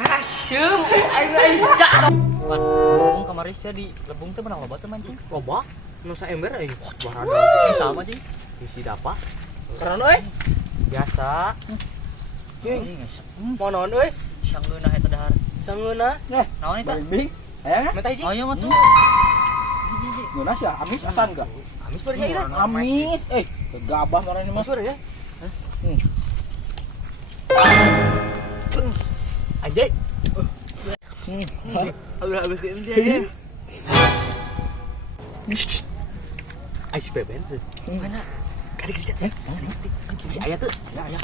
Hasyum, aing cak. Wan, ngomong kemarin sih di Lebung teh menang loba teh mancing. Loba, nu saember euy. Barada. Sama sih. Isi dapa. Keren euy. Biasa. Ini Monon euy. sanggeuna eta dahar. Sangeuna. Naon eta? Bing. Aya Meta hiji. Ayo mah tuh. Guna sih amis asan enggak? Amis bari ya. Amis. Gabah marane mah. Masuk ya. Anjay. Habis dia ya. Ais beben. Mana? Kadi kerja. Si aya tuh. Ya.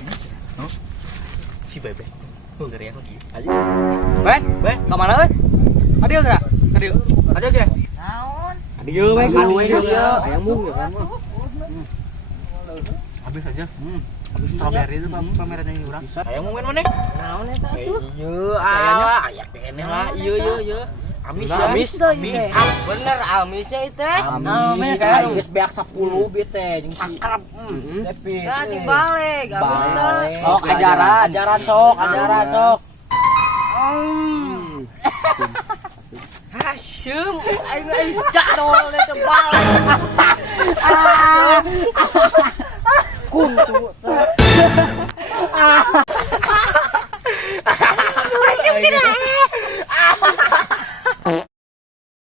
Si beben. Ngeri aku kieu. Aja. Be, ka mana euy? Adieu geura. Adieu ge. Naon? Adieu we, ayam mung ya kan mah. Habis aja. Habis strawberry itu pameran yang urang. Aya mau main mana? Naon eta tuh? Ieu aya kene lah. Ieu. Amis Nah, ya. amis. Bener amisnya itu. Amis. Aing geus beak 10 bi teh jeung si Akrab. Depi. Lagi balik, habis teh. Sok ajaran sok. Hasyum, aing cak dol teh balik.